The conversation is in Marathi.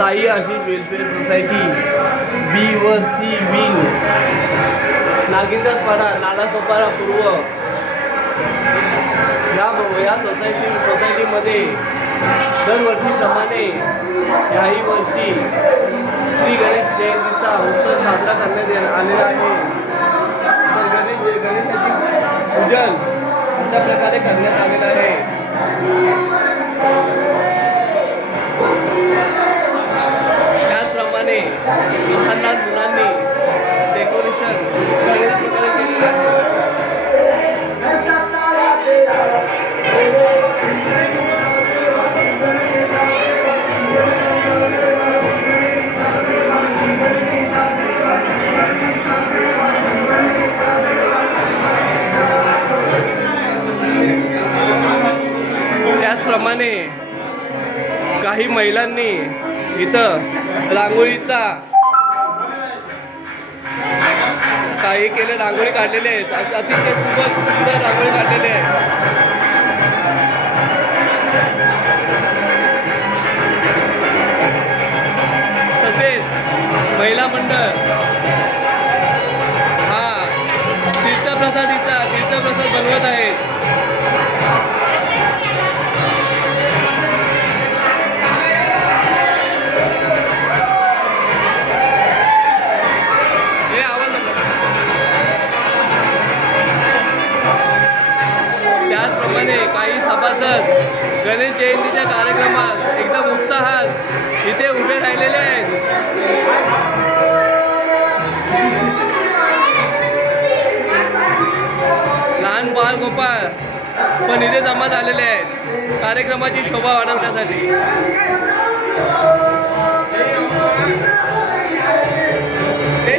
साई आशिष वेलफेअर सोसायटी बी व सी विंग नागिंदासपाडा नालासोपारा पूर्व या सोसायटीमध्ये दरवर्षीप्रमाणे याही वर्षी श्री गणेश जयंतीचा उत्सव साजरा करण्यात आलेला आहे. तर गणेशाची पूजन अशा प्रकारे करण्यात आलेलं आहे. त्याचप्रमाणे लहान लहान मुलांनी डेकोरेशन चांगल्या प्रकारे केलेलं आहे. त्याचप्रमाणे काही महिलांनी इथं रांगोळीचा काही केले, रांगोळी काढलेले आहेत. अतिशय खूपच सुंदर रांगोळी काढलेली आहे. तसेच महिला मंडळ हा तीर्थप्रसाद बनवत आहेत. त्याचप्रमाणे काही सभासद गणेश जयंतीच्या कार्यक्रमात एकदम उत्साहात इथे उभे राहिलेले आहेत. लहान बालगोपाळ पण इथे जमा झालेले आहेत कार्यक्रमाची शोभा वाढवण्यासाठी. हे